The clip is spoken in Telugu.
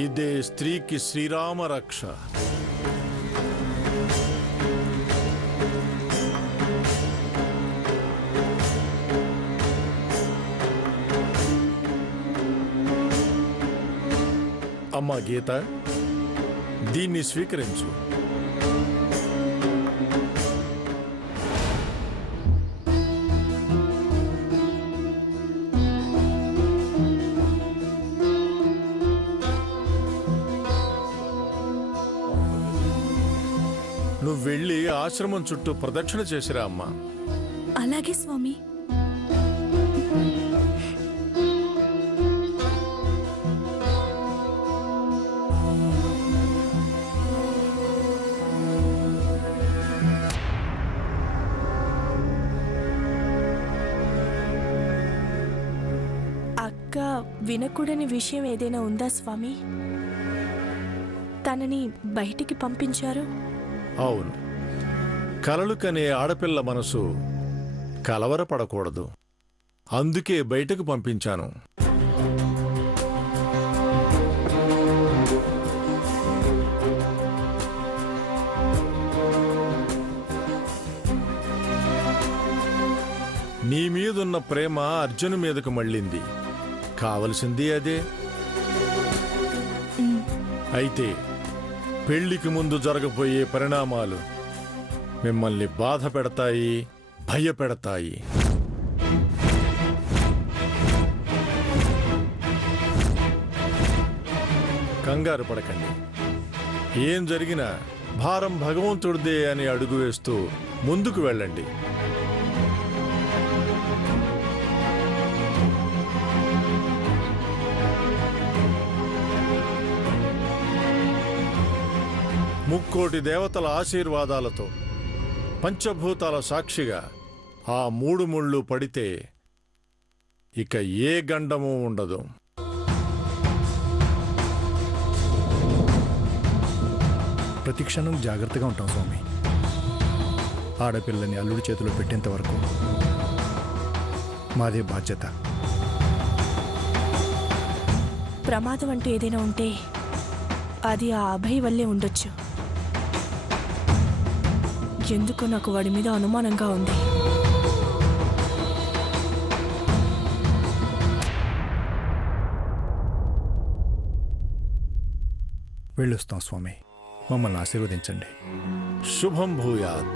ఇదే స్త్రీకి శ్రీరామ రక్ష. అమ్మా గీత, దీన్ని స్వీకరించు. నువ్వు వెళ్ళి ఆశ్రమం చుట్టూ ప్రదక్షిణ చేసిరా అమ్మా. అలాగే స్వామి. అక్క వినకూడని విషయం ఏదైనా ఉందా స్వామి? తనని బయటికి పంపించారు. అవును, కలలు కనే ఆడపిల్ల మనసు కలవరపడకూడదు, అందుకే బయటకు పంపించాను. నీ మీదున్న ప్రేమ అర్జును మీదకు మళ్ళింది, కావలసింది అదే. అయితే పెళ్లికి ముందు జరగబోయే పరిణామాలు మిమ్మల్ని బాధ పెడతాయి, భయపెడతాయి. కంగారు పడకండి. ఏం జరిగినా భారం భగవంతుడిదే అని అడుగు వేస్తూ ముందుకు వెళ్ళండి. ముక్కోటి దేవతల ఆశీర్వాదాలతో పంచభూతాల సాక్షిగా ఆ మూడు ముళ్ళు పడితే ఇక ఏ గండమూ ఉండదు. ప్రతిక్షణం జాగ్రత్తగా ఉంటాం స్వామి. ఆడపిల్లని అల్లుడి చేతిలో పెట్టేంత వరకు మాదే బాధ్యత. ప్రమాదం అంటూ ఏదైనా ఉంటే అది ఆ అభయ్ వల్లే ఉండొచ్చు. ఎందుకో నాకు వాడి మీద అనుమానంగా ఉంది. వెళ్ళొస్తాం స్వామి, మమ్మల్ని ఆశీర్వదించండి. శుభం భూయాత్.